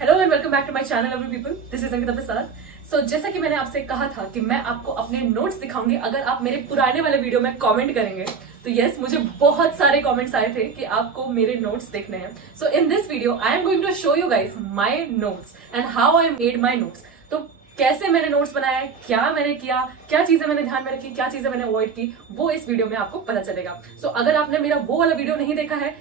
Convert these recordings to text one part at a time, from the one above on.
Hello and welcome back to my channel lovely people. This is Ankita Prasad. So जैसा कि मैंने आपसे कहा था कि मैं आपको अपने नोट्स दिखाऊंगी अगर आप मेरे पुराने वाले वीडियो में कमेंट करेंगे। तो यस, मुझे बहुत सारे कमेंट्स आए थे कि आपको मेरे नोट्स देखने हैं। So in this video I am going to show you guys my notes and how I made my notes. तो कैसे मैंने नोट्स बनाया, क्या मैंने किया, क्या चीजें मैंने ध्यान में रखी, क्या चीजें मैंने अवॉइड की, वो इस वीडियो में आपको पता चलेगा। सो अगर आपने मेरा वो वाला वीडियो नहीं देखा है,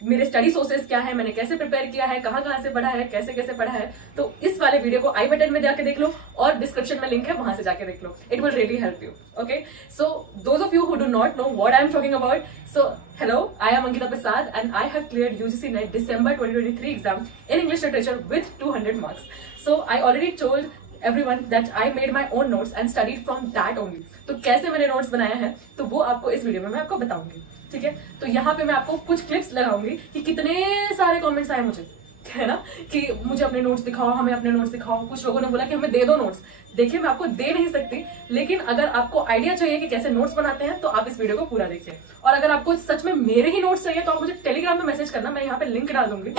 मेरे स्टडी सोर्सेज क्या है, मैंने कैसे प्रिपेयर किया है, कहाँ कहाँ से पढ़ा है, कैसे कैसे पढ़ा है, तो इस वाले वीडियो को आई बटन में जाके देख लो और डिस्क्रिप्शन में लिंक है, वहां से जाके देख लो। It will really help you. Okay, so those of you who do not know what I am talking about, so hello, I am Ankita Prasad and I have cleared UGC NET December 2023 exam in English literature with 200 marks. So I already told everyone that I made my own notes and studied from that only. तो कैसे मैंने notes बनाया है तो वो आपको इस video में मैं आपको बताऊंगी। ठीक है, तो यहाँ पे मैं आपको कुछ क्लिप्स लगाऊंगी कि कितने सारे कमेंट्स आए मुझे, है ना, कि मुझे अपने नोट्स दिखाओ, हमें अपने नोट्स दिखाओ। कुछ लोगों ने बोला कि हमें दे दो नोट्स। देखिए, मैं आपको दे नहीं सकती, लेकिन अगर आपको आइडिया चाहिए कि कैसे नोट्स बनाते हैं तो आप इस वीडियो को पूरा देखिए। और अगर आपको सच में मेरे ही नोट्स चाहिए तो आप मुझे टेलीग्राम में मैसेज करना, मैं यहाँ पे लिंक डाल दूंगी,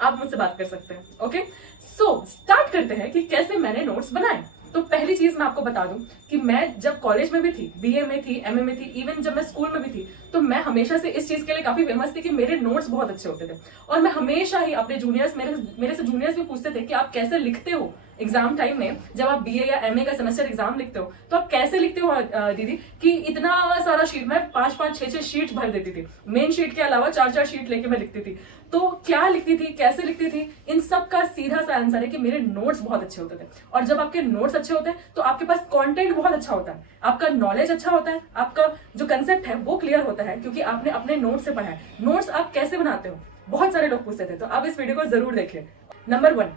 आप मुझसे बात कर सकते हैं। ओके, सो स्टार्ट करते हैं कि कैसे मैंने नोट्स बनाए। तो पहली चीज मैं आपको बता दूं कि मैं जब कॉलेज में भी थी, बीए में थी, एमए में थी, इवन जब मैं स्कूल में भी थी, तो मैं हमेशा से इस चीज के लिए काफी फेमस थी कि मेरे नोट्स बहुत अच्छे होते थे। और मैं हमेशा ही अपने जूनियर्स, मेरे से जूनियर्स भी पूछते थे कि आप कैसे लिखते हो एग्जाम टाइम में, जब आप बीए या एमए का सेमेस्टर एग्जाम लिखते हो तो आप कैसे लिखते हो दीदी, कि इतना सारा शीट, मैं 5-5, 6-6 शीट भर देती थी, मेन शीट के अलावा 4-4 शीट लेके मैं लिखती थी। तो क्या लिखती थी, कैसे लिखती थी, इन सब का सीधा सा आंसर है कि मेरे नोट्स बहुत अच्छे होते थे। और जब आपके नोट्स अच्छे होते हैं तो आपके पास कंटेंट बहुत अच्छा होता है, आपका नॉलेज अच्छा होता है, आपका जो कंसेप्ट है वो क्लियर होता है, क्योंकि आपने अपने नोट्स से पढ़ा है। नोट्स आप कैसे बनाते हो, बहुत सारे लोग पूछते थे, तो आप इस वीडियो को जरूर देखिए। नंबर 1,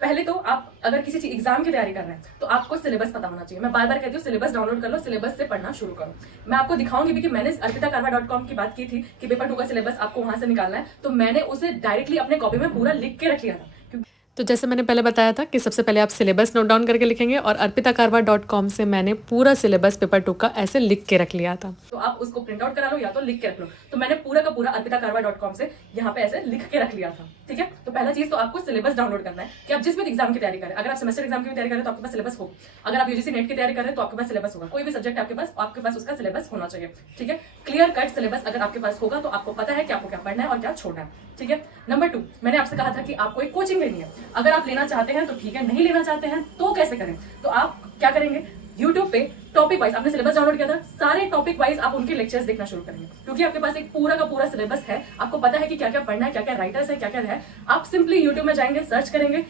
पहले तो आप अगर किसी चीज एग्जाम की तैयारी कर रहे हैं तो आपको सिलेबस पता होना चाहिए। मैं बार बार कहती हूँ, सिलेबस डाउनलोड कर लो, सिलेबस से पढ़ना शुरू करो। मैं आपको दिखाऊंगी भी कि मैंने arpitakarwa.com की बात की थी कि पेपर 2 का सिलेबस आपको वहां से निकालना है, तो मैंने उसे डायरेक्टली अपने कॉपी में पूरा लिख के रख लिया था। तो जैसे मैंने पहले बताया था कि सबसे पहले आप सिलेबस नोट डाउन करके लिखेंगे, और arpitakarwa.com से मैंने पूरा सिलेबस पेपर 2 का ऐसे लिख के रख लिया था। तो आप उसको प्रिंट आउट करा लो या तो लिख के रख लो। तो मैंने पूरा का पूरा arpitakarwa.com से यहाँ पे ऐसे लिख के रख लिया था। ठीक है, तो पहला चीज तो आपको सिलेबस डाउनलोड करना है कि आप जिस भी एग्जाम की तैयारी करें। अगर आप सेमेस्टर एग्जाम की तैयारी करें तो आपके पास सिलेबस हो, अगर आप यूजीसी नेट की तैयारी करें तो आपके पास सिलेबस होगा। कोई भी सब्जेक्ट आपके पास उसका सिलेबस होना चाहिए। ठीक है, क्लियर कट सिलेबस अगर आपके पास होगा तो आपको पता है कि आपको क्या पढ़ना है और क्या छोड़ना है। ठीक है, नंबर 2, मैंने आपसे कहा था कि आपको एक कोचिंग लेनी है। अगर आप लेना चाहते हैं तो ठीक है, नहीं लेना चाहते हैं तो कैसे करें, तो आप क्या करेंगे, यूट्यूब पे टॉपिक वाइज, आपने सिलेबस डाउनलोड किया था, सारे टॉपिक वाइज आप उनके लेक्चर्स देखना शुरू करेंगे, क्योंकि आपके पास एक पूरा का पूरा सिलेबस है, आपको पता है कि क्या क्या पढ़ना है, क्या क्या राइटर्स है, क्या क्या है। आप सिंपली यूट्यूब में जाएंगे, सर्च करेंगे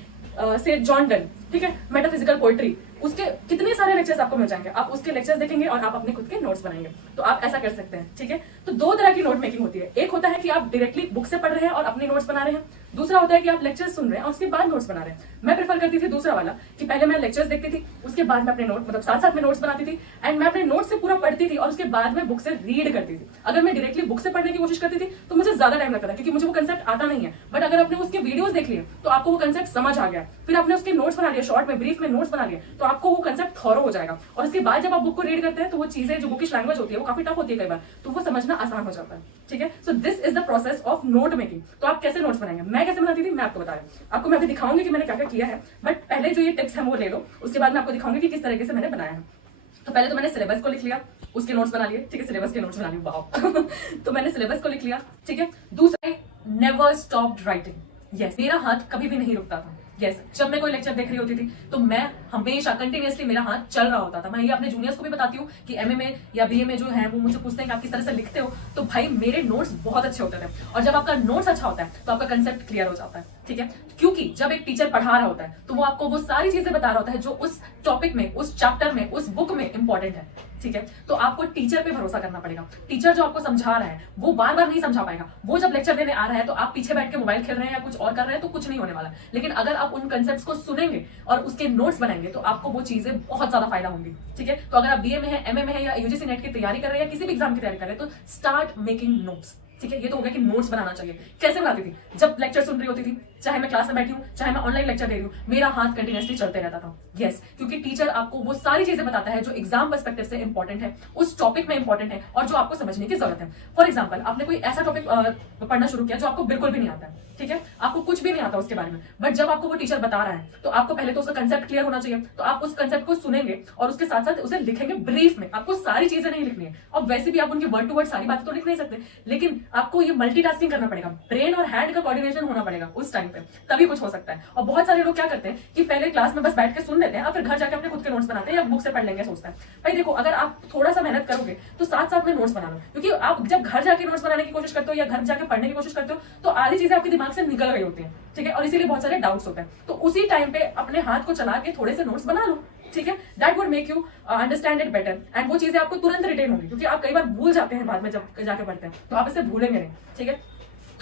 से जॉन डन, ठीक है, मेटाफिजिकल पोएट्री, उसके कितने सारे लेक्चर्स आपको मिल जाएंगे। आप उसके लेक्चर्स देखेंगे और आप अपने खुद के नोट्स बनाएंगे। तो आप ऐसा कर सकते हैं। ठीक है, तो 2 तरह की नोट मेकिंग होती है। एक होता है कि आप डायरेक्टली बुक से पढ़ रहे हैं और अपने नोट्स बना रहे हैं, दूसरा होता है कि आप लेक्चर्स सुन रहे हैं और उसके बाद नोट्स बना रहे हैं। मैं प्रेफर करती थी दूसरा वाला, कि पहले मैं लेक्चर्स देखती थी, उसके बाद मैं अपने नोट, मतलब साथ साथ में नोट्स बनाती थी, एंड मैं अपने नोट्स से पूरा पढ़ती थी और उसके बाद में बुक से रीड करती थी। अगर मैं डायरेक्टली बुक से पढ़ने की कोशिश करती थी तो मुझे ज्यादा टाइम लगता था, क्योंकि मुझे वो कंसेप्ट आता नहीं है। बट अगर आपने उसके वीडियोस देख लिए तो आपको वो कंसेप्ट समझ आ गया, फिर आपने उसके नोट्स बना लिए, शॉर्ट में, ब्रीफ में नोट्स बना लिए, तो आपको वो कंसेप्ट थॉरो हो जाएगा। और उसके बाद जब आप बुक को रीड करते हैं तो वो चीजें, जो बुकिश लैंग्वेज होती है, वो काफी टफ होती है कई बार, तो वो समझना आसान हो जाता है। ठीक है, so this is the process of note making. तो आप कैसे नोट्स बनाएंगे, मैं कैसे बनाती थी, मैं आपको बता रही हूँ। आपको मैं अभी दिखाऊंगी कि मैंने क्या क्या किया है, बट पहले जो ये टिप्स हैं वो ले लो, उसके बाद मैं आपको दिखाऊंगी कि किस तरीके से मैंने बनाया है। तो पहले तो मैंने सिलेबस को लिख लिया, उसके नोट्स बना लिए। ठीक है, सिलेबस के नोट्स बना लिए, वाओ तो मैंने सिलेबस को लिख लिया। ठीक है, दूसरा, नेवर स्टॉप्ड राइटिंग। यस, मेरा हाथ कभी भी नहीं रुकता था। यस, जब मैं कोई लेक्चर देख रही होती थी तो मैं हमेशा कंटिन्यूअसली मेरा हाथ चल रहा होता था। मैं ये अपने जूनियर्स को भी बताती हूँ कि एमए में या बीए में जो है वो मुझसे पूछते हैं कि आप किस तरह से लिखते हो, तो भाई मेरे नोट्स बहुत अच्छे होते थे। और जब आपका नोट्स अच्छा होता है तो आपका कंसेप्ट क्लियर हो जाता है। ठीक है, क्योंकि जब एक टीचर पढ़ा रहा होता है तो वो आपको वो सारी चीजें बता रहा होता है जो उस टॉपिक में, उस चैप्टर में, उस बुक में इंपॉर्टेंट है। ठीक है, तो आपको टीचर पे भरोसा करना पड़ेगा। टीचर जो आपको समझा रहा है वो बार बार नहीं समझा पाएगा। वो जब लेक्चर देने आ रहा है तो आप पीछे बैठ के मोबाइल खेल रहे हैं या कुछ और कर रहे हैं तो कुछ नहीं होने वाला। लेकिन अगर आप उन कंसेप्ट्स को सुनेंगे और उसके नोट्स बनाएंगे तो आपको वो चीजें बहुत ज्यादा फायदा होंगी। ठीक है, तो अगर आप बीए में है, एमए में है, या यूजीसी नेट की तैयारी कर रहे हैं या किसी भी एग्जाम की तैयारी कर रहे हैं, तो स्टार्ट मेकिंग नोट्स। ठीक है, ये तो हो गया कि नोट्स बनाना चाहिए। कैसे बनाती थी, जब लेक्चर सुन रही होती थी चाहे मैं क्लास में बैठी हूँ, चाहे मैं ऑनलाइन लेक्चर दे रही हूँ, मेरा हाथ कंटिन्यूसली चलते रहता था। यस, क्योंकि टीचर आपको वो सारी चीजें बताता है जो एग्जाम पर्सपेक्टिव से इंपॉर्टेंट है, उस टॉपिक में इंपॉर्टेंट है और जो आपको समझने की जरूरत है। फॉर एग्जाम्पल, आपने कोई ऐसा टॉपिक पढ़ना शुरू किया जो आपको बिल्कुल भी नहीं आता है, ठीक है, आपको कुछ भी नहीं आता उसके बारे में, बट जब आपको वो टीचर बता रहा है तो आपको पहले तो उसका कंसेप्ट क्लियर होना चाहिए। तो आप उस कंसेप्ट को सुनेंगे और उसके साथ साथ उसे लिखेंगे ब्रीफ में। आपको सारी चीजें नहीं लिखनी है, और वैसे भी आप उनकी वर्ड टू वर्ड सारी बातें तो लिख नहीं सकते, लेकिन आपको ये मल्टीटास्किंग करना पड़ेगा, ब्रेन और हैंड का कोऑर्डिनेशन होना पड़ेगा उस टाइम पे, तभी कुछ हो सकता है। और बहुत सारे लोग क्या करते हैं कि पहले क्लास में बस बैठ के सुन लेते हैं और फिर घर जाके अपने खुद के नोट्स बनाते हैं या बुक से पढ़ लेंगे, सोचता है। भाई देखो, अगर आप थोड़ा सा मेहनत करोगे तो साथ साथ में नोट्स बना लो, क्योंकि आप जब घर जाके नोट्स बनाने की कोशिश करते हो या घर जाके पढ़ने की कोशिश करते हो तो आधी चीजें आपके दिमाग से निकल गई होती है, ठीक है, और इसीलिए बहुत सारे डाउट्स होते हैं। तो उसी टाइम पे अपने हाथ को चला के थोड़े से नोट्स बना लो, ठीक है, that would make you understand it better, and वो चीजें आपको तुरंत रिटेन होंगी, क्योंकि आप कई बार भूल जाते हैं बाद में जब जाके पढ़ते हैं, तो आप इसे भूलेंगे नहीं, ठीक है।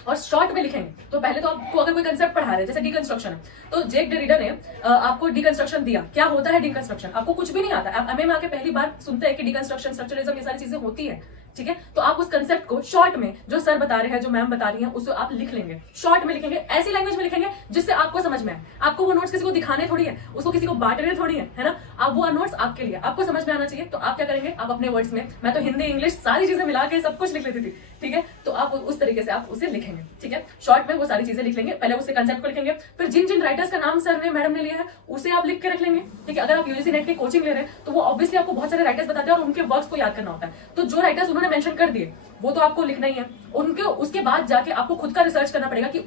और शॉर्ट में लिखेंगे तो पहले तो आपको अगर कोई कंसेप्ट पढ़ा रहे हैं, जैसे डिकंस्ट्रक्शन है, तो जेक डेरिडा ने आपको डिकंस्ट्रक्शन दिया, क्या होता है डिकंस्ट्रक्शन, आपको कुछ भी नहीं आता, आप एमए में आके पहली बार सुनते हैं कि डिकंस्ट्रक्शन, स्ट्रक्चरलिज्म, ये सारी चीजें होती है, ठीक है। तो आप उस कंसेप्ट को शॉर्ट में, जो सर बता रहे हैं, जो मैम बता रही हैं, उसको आप लिख लेंगे, शॉर्ट में लिखेंगे, ऐसी लैंग्वेज में लिखेंगे जिससे आपको समझ में आए। आपको वो नोट्स किसी को दिखाने थोड़ी है, उसको किसी को बांटने थोड़ी है ना, आप वो नोट्स आपके लिए, आपको समझ में आना चाहिए। तो आप क्या करेंगे, आप अपने वर्ड्स में, मैं तो हिंदी इंग्लिश सारी चीजें मिला के सब कुछ लिख लेती थी, ठीक है, तो आप उस तरीके से आप उसे लिखेंगे, ठीक है, शॉर्ट में वो सारी चीजें लिख लेंगे, पहले उसके कंसेप्ट को लिखेंगे, फिर जिन जिन राइटर्स का नाम सर ने, मैडम ने लिया है, उसे आप लिख के रख लेंगे, ठीक है। अगर आप यूजीसी नेट की कोचिंग ले रहे हैं तो वो ऑब्वियसली आपको बहुत सारे राइटर्स बताते हैं और उनके वर्क्स को याद करना होता है, तो जो राइटर्स उन्होंने मेंशन कर दिए वो तो आपको लिखना ही है, उनके उसके बाद जाके आपको खुद का रिसर्च करना पड़ेगा कि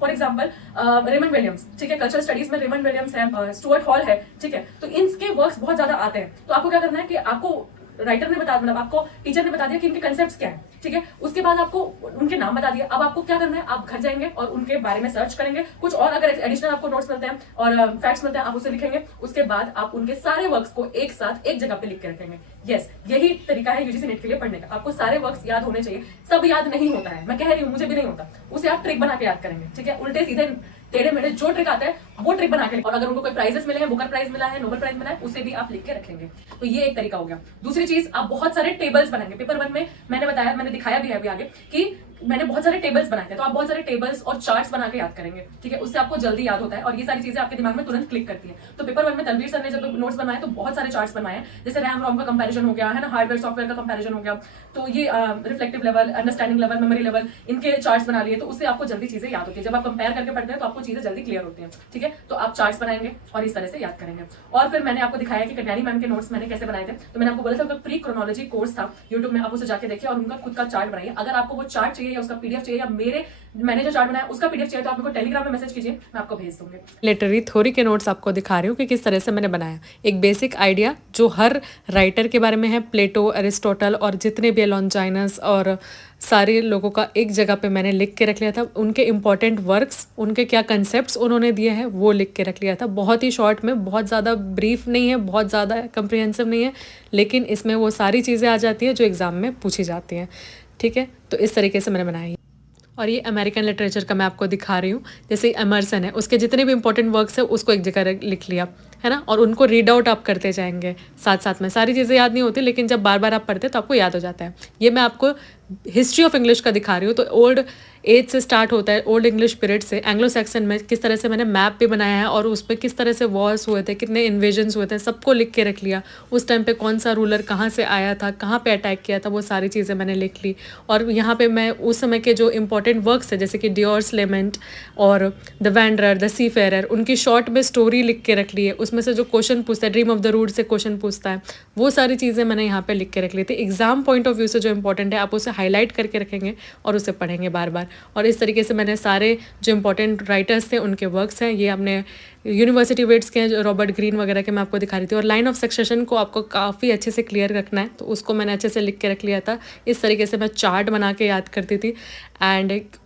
फॉर एग्जाम्पल रेमंड विलियम्स, ठीक है, कल्चरल स्टडीज में रेमंड विलियम्स है, स्टुअर्ट हॉल है, ठीक है, तो इनके वर्क्स बहुत ज्यादा आते हैं। तो आपको क्या करना है कि आपको राइटर ने बता, मतलब आपको टीचर ने बता दिया कि इनके कंसेप्ट्स क्या है, ठीक है, उसके बाद आपको उनके नाम बता दिया। अब आपको क्या करना है, आप घर जाएंगे और उनके बारे में सर्च करेंगे, कुछ और अगर एडिशनल आपको नोट्स मिलते हैं और फैक्ट्स मिलते हैं आप उसे लिखेंगे, उसके बाद आप उनके सारे वर्क्स को एक साथ एक जगह पे लिख के रखेंगे। यस, यही तरीका है यूजीसी नेट के लिए पढ़ने का। आपको सारे वर्क्स याद होने चाहिए, सब याद नहीं होता है, मैं कह रही हूँ, मुझे भी नहीं होता, उसे आप ट्रिक बना के याद करेंगे, ठीक है, उल्टे सीधे टेढ़े मेढ़े जो ट्रिक आता है वो ट्रिक बना के, और अगर उनको कोई प्राइजेस मिले हैं, बुकर प्राइज मिला है, नोबेल प्राइज मिला है, उसे भी आप लिख के रखेंगे। तो ये एक तरीका हो गया। दूसरी चीज, आप बहुत सारे टेबल्स बनाएंगे। पेपर 1 में मैंने बताया, मैंने दिखाया भी है अभी आगे कि मैंने बहुत सारे टेबल्स बनाए थे, तो आप बहुत सारे टेबल्स और चार्ट्स बना के याद करेंगे, ठीक है, उससे आपको जल्दी याद होता है और ये सारी चीजें आपके दिमाग में तुरंत क्लिक करती है। तो पेपर 1 में तनवीर सर ने जब नोट्स बनाए तो बहुत सारे चार्ट्स बनाए हैं, जैसे रैम रोम का कंपैरिजन हो गया है ना, हार्डवेयर सॉफ्टवेयर का कंपैरिजन हो गया, तो ये reflective level, understanding level, memory level, इनके चार्ट्स बना लिए, तो उससे आपको जल्दी चीजें याद होती है। जब आप कंपेयर करके पढ़ते हैं तो आपको चीजें जल्दी क्लियर होती हैं, ठीक है, तो आप चार्ट्स बनाएंगे और इस तरह से याद करेंगे। और फिर मैंने आपको दिखाया कि कल्याणी मैम के नोट्स मैंने कैसे बनाए थे, तो मैंने आपको बोला था उनका फ्री क्रोनोलॉजी कोर्स था यूट्यूब में, आप उसे जाके देखिए और उनका खुद का चार्ट बनाइए। अगर आपको वो चार्ट चाहिए या उसका पीडीएफ चाहिए या मैंने जो चार्ट बनाया उसका पीडीएफ चाहिए तो आप मेरे को टेलीग्राम में मैसेज कीजिए, मैं आपको भेज दूंगी। लिटरेरी थ्योरी के नोट्स आपको दिखा रही हूँ कि किस तरह से मैंने बनाया। एक बेसिक आइडिया जो हर राइटर के बारे में है, प्लेटो, अरिस्टोटल और जितने भी लॉन्जाइनस और सारे लोगों का एक जगह पे मैंने लिख के रख लिया था। उनके इंपॉर्टेंट वर्क्स, उनके क्या कंसेप्ट्स उन्होंने दिए हैं वो लिख के रख लिया था। बहुत ही शॉर्ट में, बहुत ज़्यादा ब्रीफ नहीं है, बहुत ज़्यादा कम्प्रिहेंसिव नहीं है, लेकिन इसमें वो सारी चीज़ें आ जाती हैं जो एग्ज़ाम में पूछी जाती हैं, ठीक है। तो इस तरीके से मैंने बनाई। और ये अमेरिकन लिटरेचर का मैं आपको दिखा रही हूँ, जैसे एमर्सन है, उसके जितने भी इंपॉर्टेंट वर्क्स है उसको एक जगह लिख लिया है ना, और उनको रीड आउट आप करते जाएंगे साथ साथ में। सारी चीज़ें याद नहीं होती, लेकिन जब बार बार आप पढ़ते तो आपको याद हो जाता है। ये मैं आपको हिस्ट्री ऑफ इंग्लिश का दिखा रही हूँ, तो ओल्ड एज से स्टार्ट होता है, ओल्ड इंग्लिश पीरियड से एंग्लो सैक्सन में किस तरह से मैंने मैप भी बनाया है और उस पर किस तरह से वॉर्स हुए थे, कितने इन्वेजन्स हुए थे, सबको लिख के रख लिया। उस टाइम पे कौन सा रूलर कहाँ से आया था, कहाँ पे अटैक किया था, वो सारी चीज़ें मैंने लिख ली। और यहाँ पे मैं उस समय के जो इंपॉर्टेंट वर्क्स है, जैसे कि डियोर्स लेमेंट और the wanderer, the C Ferrer, उनकी शॉर्ट में स्टोरी लिख के रख ली है। उसमें से जो क्वेश्चन पूछता है, ड्रीम ऑफ द रूट से क्वेश्चन पूछता है, वो सारी चीज़ें मैंने यहाँ पे लिख के रख ली थी। एग्जाम पॉइंट ऑफ व्यू से जो इंपॉर्टेंट है आप उसे हाईलाइट करके रखेंगे और उसे पढ़ेंगे बार बार। और इस तरीके से मैंने सारे जो इंपॉर्टेंट राइटर्स थे उनके वर्क्स हैं, ये हमने यूनिवर्सिटी वेट्स के हैं, रॉबर्ट ग्रीन वगैरह के मैं आपको दिखा रही थी। और लाइन ऑफ सक्सेशन को आपको काफ़ी अच्छे से क्लियर रखना है, तो उसको मैंने अच्छे से लिख के रख लिया था। इस तरीके से मैं चार्ट बना के याद करती थी।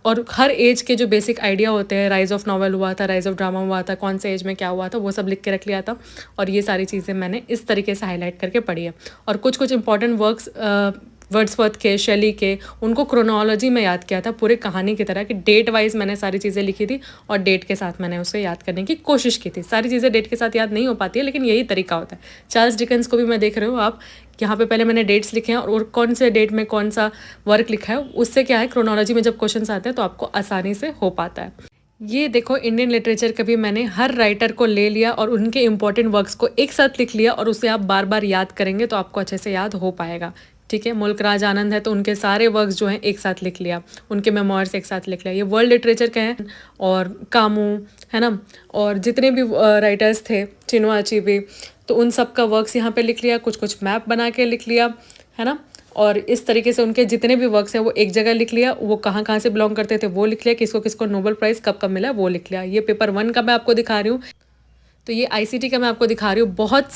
और हर एज के जो बेसिक आइडिया होते हैं, राइज ऑफ नॉवल हुआ था, राइज ऑफ ड्रामा हुआ था, कौन से एज में क्या हुआ था, वो सब लिख के रख लिया था। और ये सारी चीज़ें मैंने इस तरीके से हाईलाइट करके पढ़ी है। और कुछ कुछ इंपॉर्टेंट वर्क्स वर्ड्सवर्थ के, शेली के, उनको क्रोनोलॉजी में याद किया था पूरे कहानी की तरह, कि डेट वाइज मैंने सारी चीज़ें लिखी थी और डेट के साथ मैंने उसे याद करने की कोशिश की थी। सारी चीज़ें डेट के साथ याद नहीं हो पाती है, लेकिन यही तरीका होता है। चार्ल्स डिकेंस को भी मैं देख रही हूँ, आप यहाँ पे पहले मैंने डेट्स लिखे हैं और कौन से डेट में कौन सा वर्क लिखा है, उससे क्या है क्रोनोलॉजी में जब क्वेश्चन आते हैं तो आपको आसानी से हो पाता है। ये देखो इंडियन लिटरेचर कभी मैंने हर राइटर को ले लिया और उनके इम्पोर्टेंट वर्क्स को एक साथ लिख लिया और उसे आप बार बार याद करेंगे तो आपको अच्छे से याद हो पाएगा। ठीक है, मुल्क राज आनंद है तो उनके सारे वर्क्स जो हैं एक साथ लिख लिया, उनके मेमोइर्स एक साथ लिख लिया। ये वर्ल्ड लिटरेचर के हैं, और कामू है ना, और जितने भी राइटर्स थे, चिनुआ अचीबे, तो उन सब का वर्क्स यहाँ पे लिख लिया, कुछ कुछ मैप बना के लिख लिया, है ना। और इस तरीके से उनके जितने भी वर्क्स हैं वो एक जगह लिख लिया, वो कहाँ कहाँ से बिलोंग करते थे वो लिख लिया, किसको किसको नोबेल प्राइज़ कब कब मिला वो लिख लिया। ये पेपर 1 का मैं आपको दिखा रही हूँ। तो ये आईसीटी का मैं आपको दिखा रही हूँ। बहुत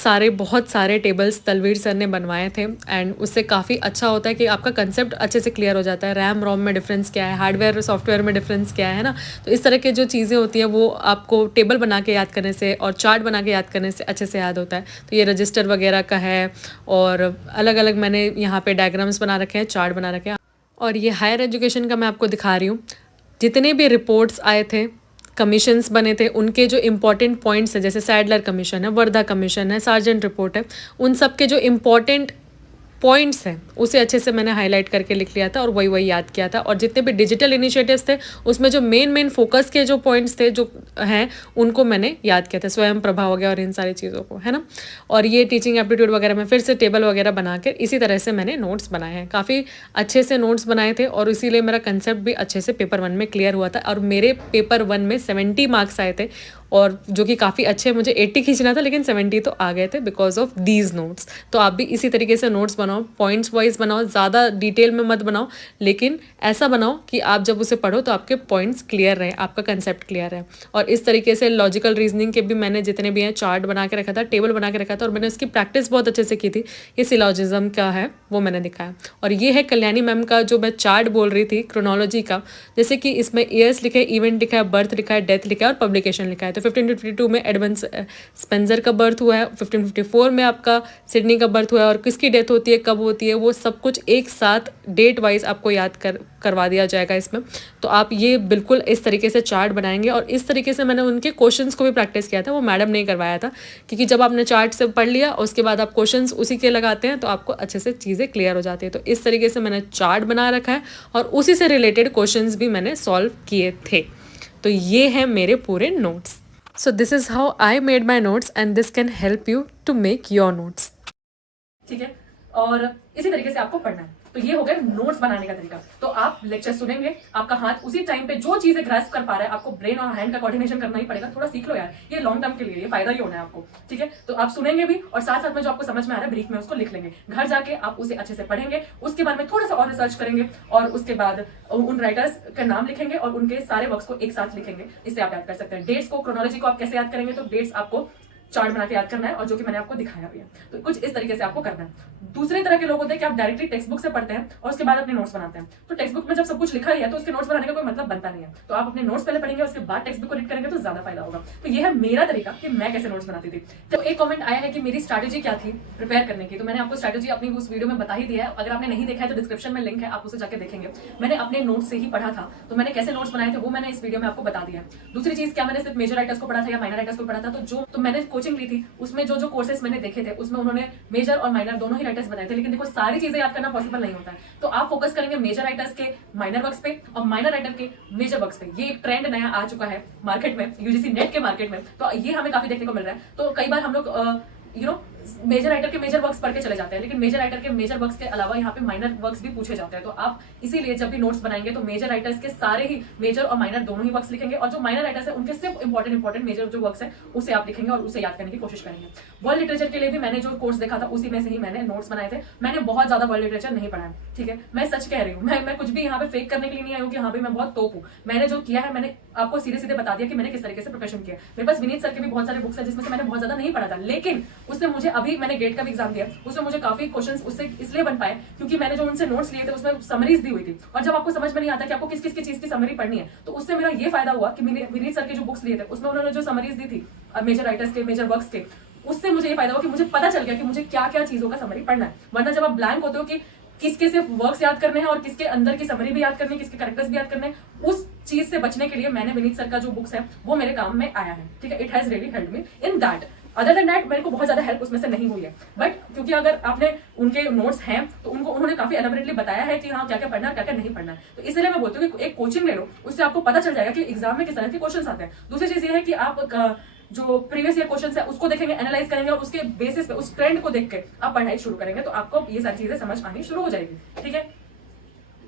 सारे टेबल्स तलवीर सर ने बनवाए थे, एंड उससे काफ़ी अच्छा होता है कि आपका कंसेप्ट अच्छे से क्लियर हो जाता है। रैम रोम में डिफरेंस क्या है, हार्डवेयर और सॉफ्टवेयर में डिफरेंस क्या है ना। तो इस तरह के जो चीज़ें होती हैं वो आपको टेबल बना के याद करने से और चार्ट बना के याद करने से अच्छे से याद होता है। तो ये रजिस्टर वगैरह का है, और अलग अलग मैंने यहाँ पे डायग्राम्स बना रखे हैं, चार्ट बना रखे हैं। और ये हायर एजुकेशन का मैं आपको दिखा रही हूँ। जितने भी रिपोर्ट्स आए थे, कमीशंस बने थे, उनके जो इम्पॉर्टेंट पॉइंट्स हैं, जैसे सैडलर कमीशन है, वर्धा कमीशन है, सार्जेंट रिपोर्ट है, उन सब के जो इम्पॉर्टेंट पॉइंट्स हैं उसे अच्छे से मैंने हाईलाइट करके लिख लिया था और वही याद किया था। और जितने भी डिजिटल इनिशिएटिव्स थे उसमें जो मेन फोकस के जो पॉइंट्स थे जो हैं उनको मैंने याद किया था, स्वयं प्रभा हो गया और इन सारी चीज़ों को, है ना। और ये टीचिंग एप्टीट्यूड वगैरह में फिर से टेबल वगैरह बनाकर इसी तरह से मैंने नोट्स बनाए हैं। काफ़ी अच्छे से नोट्स बनाए थे और इसीलिए मेरा कंसेप्ट भी अच्छे से पेपर 1 में क्लियर हुआ था। और मेरे पेपर 1 में 70 मार्क्स आए थे, और जो कि काफ़ी अच्छे, मुझे 80 खींचना था लेकिन 70 तो आ गए थे बिकॉज ऑफ दीज नोट्स। तो आप भी इसी तरीके से नोट्स बनाओ, पॉइंट्स वाइज बनाओ, ज़्यादा डिटेल में मत बनाओ, लेकिन ऐसा बनाओ कि आप जब उसे पढ़ो तो आपके पॉइंट्स क्लियर रहे, आपका कंसेप्ट क्लियर है। और इस तरीके से लॉजिकल रीजनिंग के भी मैंने जितने भी हैं चार्ट बना के रखा था, टेबल बना के रखा था, और मैंने उसकी प्रैक्टिस बहुत अच्छे से की थी। ये सिलॉजिज्म का है वो मैंने दिखाया। और ये है कल्याणी मैम का जो मैं चार्ट बोल रही थी क्रोनोलॉजी का, जैसे कि इसमें ईयर्स लिखे, इवेंट लिखा है, बर्थ लिखा है, डेथ लिखा है और पब्लिकेशन लिखा है। तो 1552 में एडमंड स्पेंसर का बर्थ हुआ है, 1554 में आपका सिडनी का बर्थ हुआ है, और किसकी डेथ होती है, कब होती है, वो सब कुछ एक साथ डेट वाइज आपको याद करवा दिया जाएगा इसमें। तो आप ये बिल्कुल इस तरीके से चार्ट बनाएंगे। और इस तरीके से मैंने उनके क्वेश्चंस को भी प्रैक्टिस किया था, वो मैडम ने करवाया था, क्योंकि जब आपने चार्ट से पढ़ लिया और उसके बाद आप क्वेश्चंस उसी के लगाते हैं तो आपको अच्छे से चीज़ें क्लियर हो जाती है। तो इस तरीके से मैंने चार्ट बना रखा है और उसी से रिलेटेड क्वेश्चंस भी मैंने सॉल्व किए थे। तो ये हैं मेरे पूरे notes. So this is how I made my notes, and this can help you to make your notes. ठीक है, और इसी तरीके से आपको पढ़ना है। तो ये हो गया नोट्स बनाने का तरीका। तो आप लेक्चर सुनेंगे, आपका हाथ उसी टाइम पे जो चीजें ग्रास्प कर पा रहा है, आपको ब्रेन और हैंड का कोऑर्डिनेशन करना ही पड़ेगा। थोड़ा सीख लो यार, ये लॉन्ग टर्म के लिए, ये फायदा ही होना है आपको। ठीक है, तो आप सुनेंगे भी और साथ साथ में जो आपको समझ में आ रहा है ब्रीफ में उसको लिख लेंगे। घर जाके आप उसे अच्छे से पढ़ेंगे, उसके बारे में थोड़ा सा और रिसर्च करेंगे, और उसके बाद उन राइटर्स का नाम लिखेंगे और उनके सारे वर्क्स को एक साथ लिखेंगे। इससे आप याद कर सकते हैं। डेट्स को, क्रोनोलॉजी को आप कैसे याद करेंगे, तो डेट्स आपको चार्ट बना के याद करना है, और जो कि मैंने आपको दिखाया भी है। तो कुछ इस तरीके से आपको करना है। दूसरे तरह के लोग होते हैं कि आप डायरेक्टली टेक्स्ट बुक से पढ़ते हैं और उसके बाद अपने नोट्स बनाते हैं। तो टेक्स्ट बुक में जब सब कुछ लिखा ही है तो उसके नोट्स बनाने का कोई मतलब बनता नहीं है। तो आप अपने नोट्स पहले पढ़ेंगे, उसके बाद टेक्स्ट बुक को रीड करेंगे तो ज्यादा फायदा होगा। तो ये है मेरा तरीका कि मैं कैसे नोट्स बनाती थी। तो एक कमेंट आया है कि मेरी स्ट्रैटेजी क्या थी प्रिपेयर करने की। तो मैंने आपको स्ट्रैटेजी अपनी उस वीडियो में बता ही दिया है। अगर आपने नहीं देखा है तो डिस्क्रिप्शन में लिंक है, आप उसे जाके देखेंगे। मैंने अपने नोट्स से ही पढ़ा था, तो मैंने कैसे नोट्स बनाए थे वो मैंने इस वीडियो में आपको बता दिया है। दूसरी चीज, क्या मैंने सिर्फ मेजर राइटर्स को पढ़ा था या माइनर राइटर्स को पढ़ा था, तो मैंने कोचिंग ली थी, उसमें जो कोर्सेस मैंने देखे थे उसमें उन्होंने मेजर और माइनर दोनों ही राइटर्स बनाए थे। लेकिन देखो सारी चीजें याद करना पॉसिबल नहीं होता है, तो आप फोकस करेंगे मेजर राइटर्स के माइनर वर्क्स पे और माइनर राइटर के मेजर वर्क्स पे। ये एक ट्रेंड नया आ चुका है मार्केट में, यूजीसी नेट के मार्केट में, तो ये हमें काफी देखने को मिल रहा है। तो कई बार हम लोग मेजर राइटर के मेजर वर्क्स पढ़ के चले जाते हैं, लेकिन मेजर राइटर के मेजर वर्क्स के अलावा यहाँ पे माइनर वर्क्स भी पूछे जाते हैं। तो आप इसीलिए जब भी नोट्स बनाएंगे तो मेजर राइटर्स के सारे ही मेजर और माइनर दोनों ही वर्क्स लिखेंगे, और जो माइनर राइटर्स है उनके सिर्फ इंपॉर्टेंट मेजर जो वर्क्स है उसे आप लिखेंगे और उसे याद करने की कोशिश करेंगे। वर्ल्ड लिटरेचर के लिए भी मैंने जो कोर्स देखा था उसी में से ही मैंने नोट्स बनाए थे। मैंने बहुत ज्यादा वर्ल्ड लिटरेचर नहीं पढ़ा है, ठीक है, मैं सच कह रही हूँ। मैं कुछ भी यहाँ पे फेक करने के लिए नहीं आई हूँ कि यहाँ पे मैं बहुत टॉप हूँ। मैंने जो किया है मैंने आपको सीधे सीधे बता दिया कि मैंने किस तरीके से प्रिपरेशन किया। मेरे पास विनीत सर के भी बहुत सारे बुक्स है जिसमें से मैंने बहुत ज्यादा नहीं पढ़ा था, लेकिन उससे मुझे अभी मैंने गेट का भी एग्जाम दिया, उसमें मुझे काफी क्वेश्चंस उससे इसलिए बन पाए क्योंकि मैंने जो उनसे नोट्स लिए थे उसमें समरीज दी हुई थी। और जब आपको समझ में नहीं आता कि आपको किस किस की चीज की समरी पढ़नी है, तो उससे मेरा ये फायदा हुआ कि विनीत सर के जो बुक्स लिए थे उसमें उन्होंने जो समरीज दी थी मेजर राइटर्स के, मेजर वर्क्स के, उससे मुझे ये फायदा हुआ कि मुझे पता चल गया कि मुझे क्या क्या चीजों का समरी पढ़ना है। वरना जब आप ब्लैंक होते हो कि किसके सिर्फ वर्क्स याद करने हैं और किसके अंदर की समरी भी याद करनी है, किसके कैरेक्टर्स भी याद करने हैं, उस चीज से बचने के लिए मैंने विनीत सर का जो बुक्स है वो मेरे काम में आया है। ठीक है, it has really helped me in that. Other than that मेरे को बहुत ज्यादा हेल्प उसमें से नहीं हुई है, बट क्योंकि अगर आपने उनके नोट्स हैं तो उन्होंने काफी एलाबोरेटली बताया है कि हाँ क्या क्या पढ़ना है क्या क्या नहीं पढ़ना है, तो इसलिए मैं बोलती हूँ कि एक कोचिंग ले लो, उससे आपको पता चल जाएगा कि एग्जाम में किस तरह के क्वेश्चन आते हैं। दूसरी चीज ये है कि आप जो प्रीवियस ईयर क्वेश्चन है उसको देखेंगे, एनालाइज करेंगे और उसके बेसिस पे उस ट्रेंड को देख के आप पढ़ाई शुरू करेंगे तो आपको ये सारी चीजें समझ आनी शुरू हो जाएगी, ठीक है।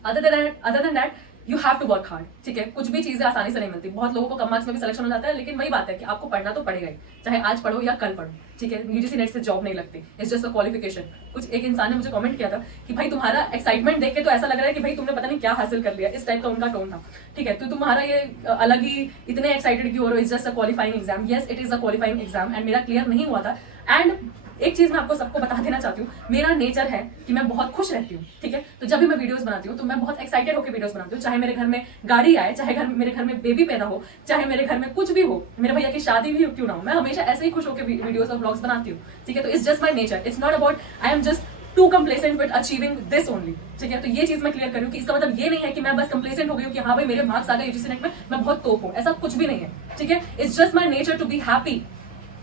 Other than that you have to work hard, ठीक है। कुछ भी चीजें आसानी से नहीं मिलती, बहुत लोगों को कम मार्क्स में भी सिलेक्शन हो जाता है, लेकिन वही बात है कि आपको पढ़ना तो पड़ेगा ही, चाहे आज पढ़ो या कल पढ़ो, ठीक है। यूजीसी नेट से जॉब नहीं लगती, इट्स जस्ट अ क्वालिफिकेशन। कुछ एक इंसान ने मुझे कमेंट किया था कि भाई तुम्हारा एक्साइटमेंट देख के तो ऐसा लग रहा है कि भाई तुमने पता नहीं क्या हासिल कर लिया, इस टाइप का उनका टोन था, ठीक है। तो तुम्हारा ये अलग ही इतने एक्साइटेड क्यों हो रहे हो, it's just a qualifying exam. Yes it is a qualifying exam and मेरा क्लियर नहीं हुआ था। एंड एक चीज मैं आपको सबको बता देना चाहती हूँ, मेरा नेचर है कि मैं बहुत खुश रहती हूँ, ठीक है। तो जब भी मैं वीडियोस बनाती हूँ तो मैं बहुत एक्साइटेड होकर वीडियोस बनाती हूँ, चाहे मेरे घर में गाड़ी आए, चाहे मेरे घर में बेबी पैदा हो, चाहे मेरे घर में कुछ भी हो, मेरे भैया की शादी भी क्यों ना हो, मैं हमेशा ऐसे ही खुश होकर वीडियोस और ब्लॉग्स बनाती हूँ, ठीक है। तो it's just my nature, it's not about I am just too complacent with achieving this only, ठीक है। तो ये चीज मैं क्लियर करूँ कि इसका मतलब ये नहीं है कि मैं बस कंप्लेसेंट हो गई हूँ कि हाँ भाई मेरे मार्क्स आ गए यूजीसी नेट में, मैं बहुत तोप हूँ, ऐसा कुछ भी नहीं है, ठीक है। It's just my nature to be happy,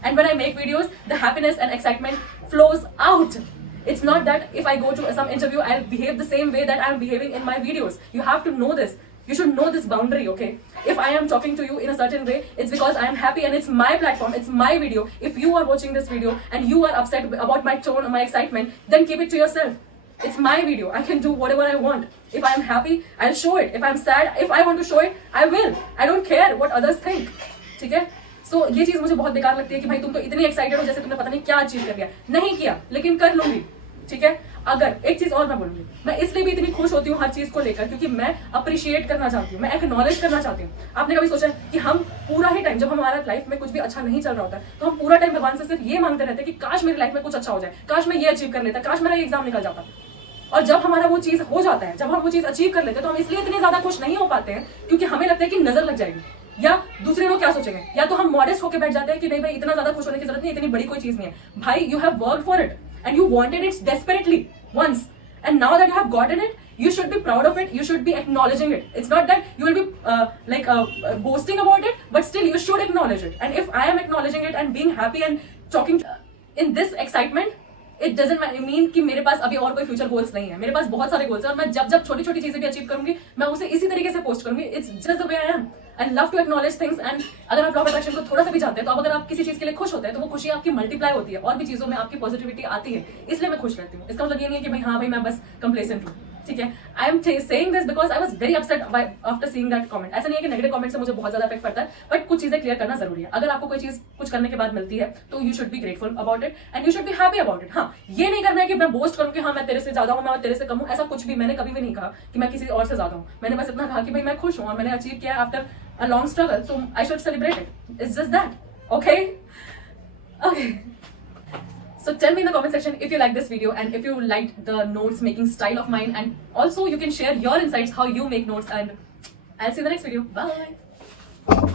and when I make videos the happiness and excitement flows out. It's not that if I go to some interview I'll behave the same way that I'm behaving in my videos. You have to know this, you should know this boundary, okay. If I am talking to you in a certain way, it's because I am happy and it's my platform, it's my video. If you are watching this video and you are upset about my tone or my excitement, then keep it to yourself. It's my video, I can do whatever I want. If I am happy I'll show it, if I'm sad, if I want to show it I will. I don't care what others think, ठीक है। सो ये चीज मुझे बहुत बेकार लगती है कि भाई तुम तो इतनी एक्साइटेड हो जैसे तुमने पता नहीं क्या अचीव कर लिया, नहीं किया लेकिन कर लूंगी, ठीक है। अगर एक चीज और मैं बोलूंगी, मैं इसलिए भी इतनी खुश होती हूँ हर चीज को लेकर क्योंकि मैं अप्रिशिएट करना चाहती हूँ, मैं एक्नॉलेज करना चाहती हूँ। आपने कभी सोचा कि हम पूरा ही टाइम, जब हमारा लाइफ में कुछ भी अच्छा नहीं चल रहा होता है तो हम पूरा टाइम भगवान से सिर्फ ये मांगते रहते हैं कि काश मेरी लाइफ में कुछ अच्छा हो जाए, काश मैं ये अचीव कर लेता, काश मेरा ये एग्जाम निकल जाता। और जब हमारा वो चीज हो जाता है, जब हम वो चीज अचीव कर लेते हैं तो हम इसलिए इतने ज्यादा खुश नहीं हो पाते हैं क्योंकि हमें लगता है कि नजर लग जाएगी या दूसरे लोग क्या सोचेंगे, या तो हम मॉडेस्ट होकर बैठ जाते हैं कि नहीं भाई इतना ज्यादा खुश होने की जरूरत नहीं, इतनी बड़ी कोई चीज नहीं है। भाई you have worked for it and you wanted it desperately once and now that you have gotten it, you should be proud of it, you should be acknowledging it. It's not that you will be boasting about it, but still you should acknowledge it. And if I am acknowledging it and being happy and talking in this excitement, it doesn't mean कि मेरे पास अभी और कोई future goals नहीं है, मेरे पास बहुत सारे गोल्स है और मैं जब जब छोटी छोटी चीजें भी अचीव करूंगी मैं उसे इसी तरीके से पोस्ट करूंगी। It's just the way I am and love to acknowledge things. And अगर आप लॉ ऑफ अट्रैक्शन को थोड़ा सा भी जानते हैं तो अब अगर आप किसी चीज के लिए खुश होते हैं तो वो खुशी आपकी मल्टीप्लाई होती है और भी चीजों में आपकी पॉजिटिविटी आती है, इसलिए मैं खुश रहती हूँ। इसका मतलब ये नहीं है कि भाई हाँ भाई मैं बस कंप्लेसेंट हूँ, ठीक है। I am saying this because I was very upset after seeing that comment. ऐसा नहीं है कि नेगेटिव कमेंट से मुझे बहुत ज्यादा इफेक्ट पड़ता है, बट कुछ चीजें क्लियर करना जरूरी है। अगर आपको कोई चीज कुछ करने के बाद मिलती है तो you should be grateful about it and you should be happy about it. हाँ, ये नहीं करना है कि मैं बोस्ट करूँ कि हाँ मैं तेरे से ज्यादा हूँ, मैं तेरे से कम हूँ, ऐसा कुछ भी मैंने कभी भी नहीं कहा कि मैं किसी और से ज्यादा हूँ। मैंने बस इतना कहा कि भाई मैं खुश हूँ और मैंने अचीव किया after a long struggle, so I should celebrate it. It's just that, okay? Okay. So tell me in the comment section if you like this video and if you liked the notes making style of mine, and also you can share your insights how you make notes, and I'll see you in the next video. Bye.